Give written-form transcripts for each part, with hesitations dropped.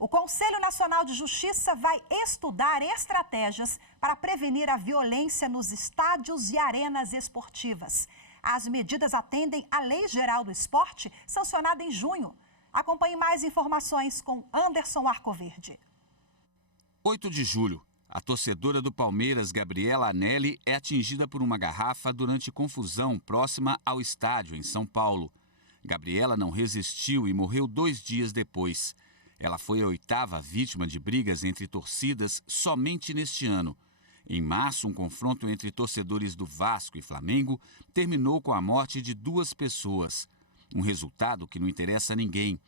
O Conselho Nacional de Justiça vai estudar estratégias para prevenir a violência nos estádios e arenas esportivas. As medidas atendem à Lei Geral do Esporte, sancionada em junho. Acompanhe mais informações com Anderson Arcoverde. 8 de julho. A torcedora do Palmeiras, Gabriela Anelli, é atingida por uma garrafa durante confusão próxima ao estádio, em São Paulo. Gabriela não resistiu e morreu 2 dias depois. Ela foi a 8ª vítima de brigas entre torcidas somente neste ano. Em março, um confronto entre torcedores do Vasco e Flamengo terminou com a morte de 2 pessoas. Um resultado que não interessa a ninguém.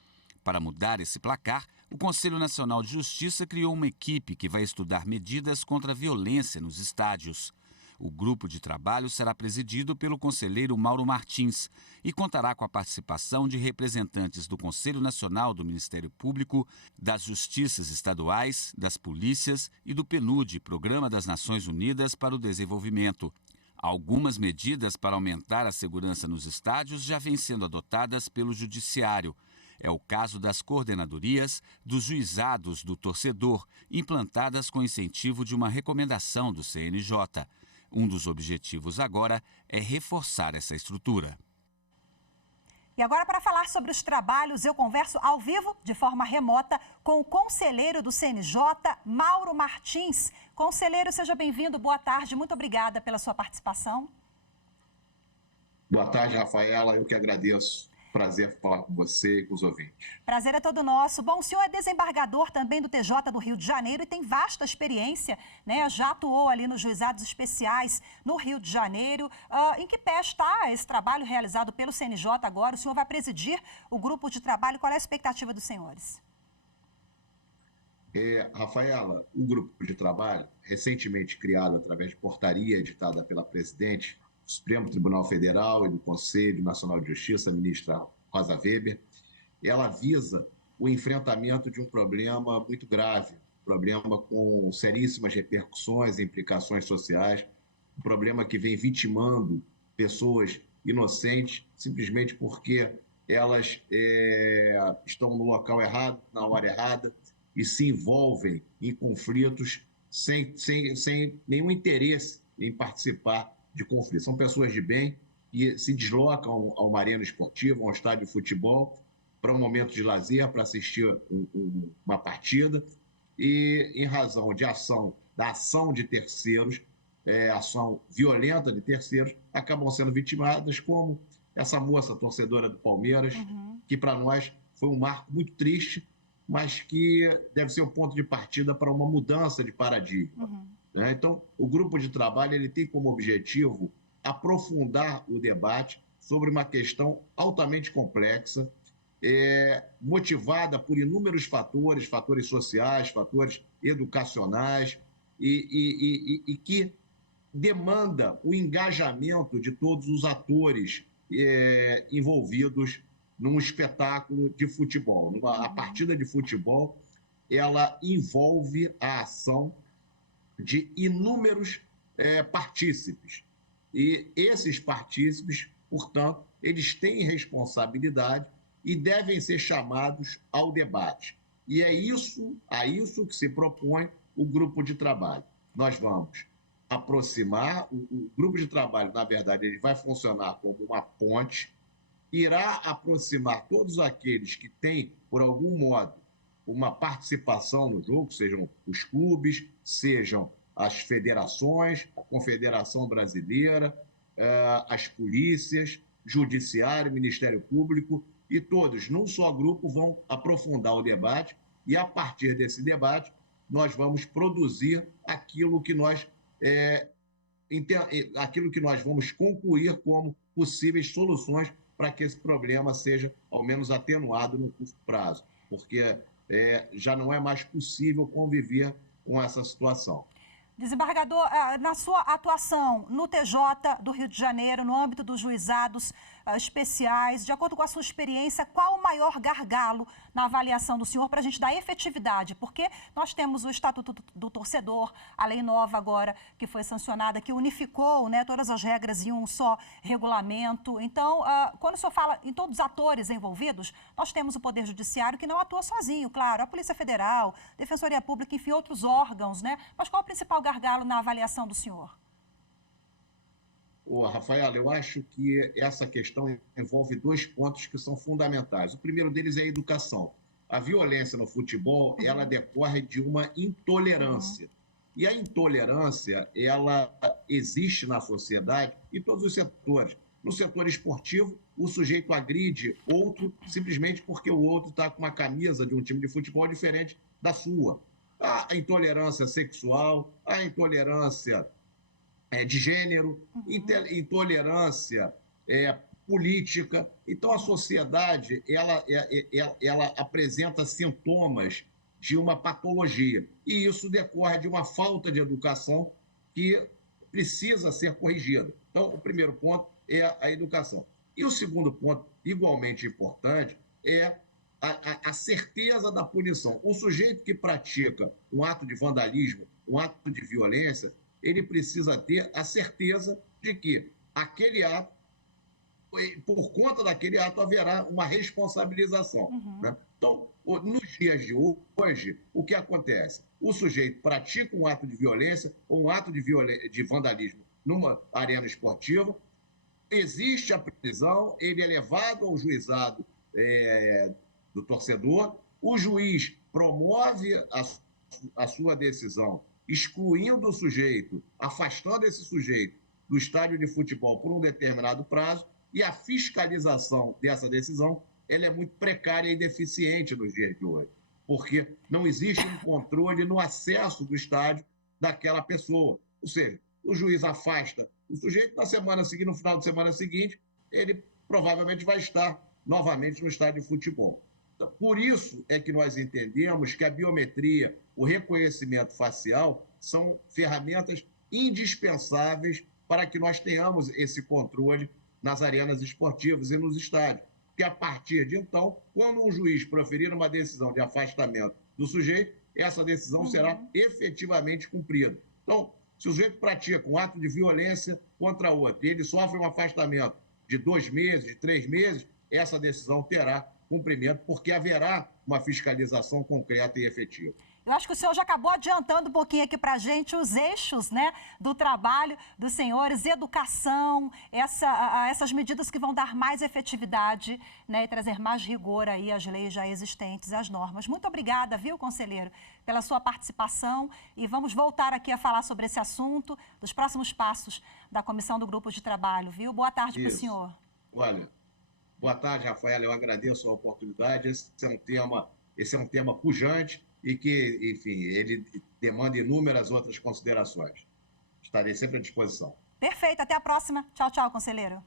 Para mudar esse placar, o Conselho Nacional de Justiça criou uma equipe que vai estudar medidas contra a violência nos estádios. O grupo de trabalho será presidido pelo conselheiro Mauro Martins e contará com a participação de representantes do Conselho Nacional do Ministério Público, das Justiças Estaduais, das Polícias e do PNUD, Programa das Nações Unidas para o Desenvolvimento. Algumas medidas para aumentar a segurança nos estádios já vêm sendo adotadas pelo Judiciário. É o caso das coordenadorias dos juizados do torcedor, implantadas com incentivo de uma recomendação do CNJ. Um dos objetivos agora é reforçar essa estrutura. E agora, para falar sobre os trabalhos, eu converso ao vivo, de forma remota, com o conselheiro do CNJ, Mauro Martins. Conselheiro, seja bem-vindo, boa tarde, muito obrigada pela sua participação. Boa tarde, Rafaela, eu que agradeço. Prazer falar com você e com os ouvintes. Prazer é todo nosso. Bom, o senhor é desembargador também do TJ do Rio de Janeiro e tem vasta experiência, né? Já atuou ali nos juizados especiais no Rio de Janeiro. Em que pé está esse trabalho realizado pelo CNJ agora? O senhor vai presidir o grupo de trabalho. Qual é a expectativa dos senhores? Rafaela, o grupo de trabalho, recentemente criado através de portaria editada pela presidente do Supremo Tribunal Federal e do Conselho Nacional de Justiça, a ministra Rosa Weber, ela visa o enfrentamento de um problema muito grave, um problema com seríssimas repercussões e implicações sociais, um problema que vem vitimando pessoas inocentes simplesmente porque elas estão no local errado, na hora errada, e se envolvem em conflitos sem nenhum interesse em participar de conflitos. São pessoas de bem que se deslocam a uma arena esportiva, a um estádio de futebol, para um momento de lazer, para assistir uma partida, e em razão da ação de terceiros, ação violenta de terceiros, acabam sendo vitimadas, como essa moça torcedora do Palmeiras, que para nós foi um marco muito triste, mas que deve ser o ponto de partida para uma mudança de paradigma. Então, o grupo de trabalho ele tem como objetivo aprofundar o debate sobre uma questão altamente complexa, motivada por inúmeros fatores sociais, fatores educacionais, e que demanda o engajamento de todos os atores envolvidos num espetáculo de futebol. A partida de futebol, ela envolve a ação de inúmeros partícipes. E esses partícipes, portanto, eles têm responsabilidade e devem ser chamados ao debate. E é a isso que se propõe o grupo de trabalho. Nós vamos aproximar, o grupo de trabalho, na verdade, ele vai funcionar como uma ponte, irá aproximar todos aqueles que têm, por algum modo, uma participação no jogo, sejam os clubes, sejam as federações, a Confederação Brasileira, as polícias, Judiciário, Ministério Público, e todos, num só grupo, vão aprofundar o debate e, a partir desse debate, nós vamos produzir aquilo que nós vamos concluir como possíveis soluções para que esse problema seja, ao menos, atenuado no curto prazo, porque já não é mais possível conviver com essa situação. Desembargador, na sua atuação no TJ do Rio de Janeiro, no âmbito dos juizados, especiais. De acordo com a sua experiência, qual o maior gargalo na avaliação do senhor para a gente dar efetividade? Porque nós temos o Estatuto do Torcedor, a lei nova agora que foi sancionada, que unificou, né, todas as regras em um só regulamento. Então, quando o senhor fala em todos os atores envolvidos, nós temos o Poder Judiciário que não atua sozinho, claro, a Polícia Federal, Defensoria Pública, enfim, outros órgãos, né? Mas qual o principal gargalo na avaliação do senhor? Rafael, eu acho que essa questão envolve dois pontos que são fundamentais. O primeiro deles é a educação. A violência no futebol, ela decorre de uma intolerância. E a intolerância, ela existe na sociedade em todos os setores. No setor esportivo, o sujeito agride outro simplesmente porque o outro está com uma camisa de um time de futebol diferente da sua. A intolerância sexual, a intolerância de gênero, intolerância política. Então, a sociedade ela apresenta sintomas de uma patologia. E isso decorre de uma falta de educação que precisa ser corrigida. Então, o primeiro ponto é a educação. E o segundo ponto, igualmente importante, é a certeza da punição. O sujeito que pratica um ato de vandalismo, um ato de violência, ele precisa ter a certeza de que aquele ato, por conta daquele ato, haverá uma responsabilização. Né? Então, nos dias de hoje, o que acontece? O sujeito pratica um ato de violência ou um ato de vandalismo numa arena esportiva, existe a prisão, ele é levado ao juizado do torcedor, o juiz promove a sua decisão, excluindo o sujeito, afastando esse sujeito do estádio de futebol por um determinado prazo, e a fiscalização dessa decisão ela é muito precária e deficiente nos dias de hoje, porque não existe um controle no acesso do estádio daquela pessoa. Ou seja, o juiz afasta o sujeito, na semana seguinte, no final de semana seguinte, ele provavelmente vai estar novamente no estádio de futebol. Então, por isso é que nós entendemos que a biometria, o reconhecimento facial, são ferramentas indispensáveis para que nós tenhamos esse controle nas arenas esportivas e nos estádios. Porque a partir de então, quando um juiz proferir uma decisão de afastamento do sujeito, essa decisão será efetivamente cumprida. Então, se o sujeito pratica um ato de violência contra outro e ele sofre um afastamento de 2 meses, de 3 meses, essa decisão terá cumprimento, porque haverá uma fiscalização concreta e efetiva. Eu acho que o senhor já acabou adiantando um pouquinho aqui para a gente os eixos, né, do trabalho dos senhores, educação, essas medidas que vão dar mais efetividade, né, e trazer mais rigor aí às leis já existentes, às normas. Muito obrigada, viu, conselheiro, pela sua participação, e vamos voltar aqui a falar sobre esse assunto, dos próximos passos da comissão do grupo de trabalho, viu? Boa tarde para o senhor. Olha, boa tarde, Rafaela, eu agradeço a oportunidade. Esse é um tema pujante e que, enfim, ele demanda inúmeras outras considerações. Estarei sempre à disposição. Perfeito, até a próxima. Tchau, tchau, conselheiro.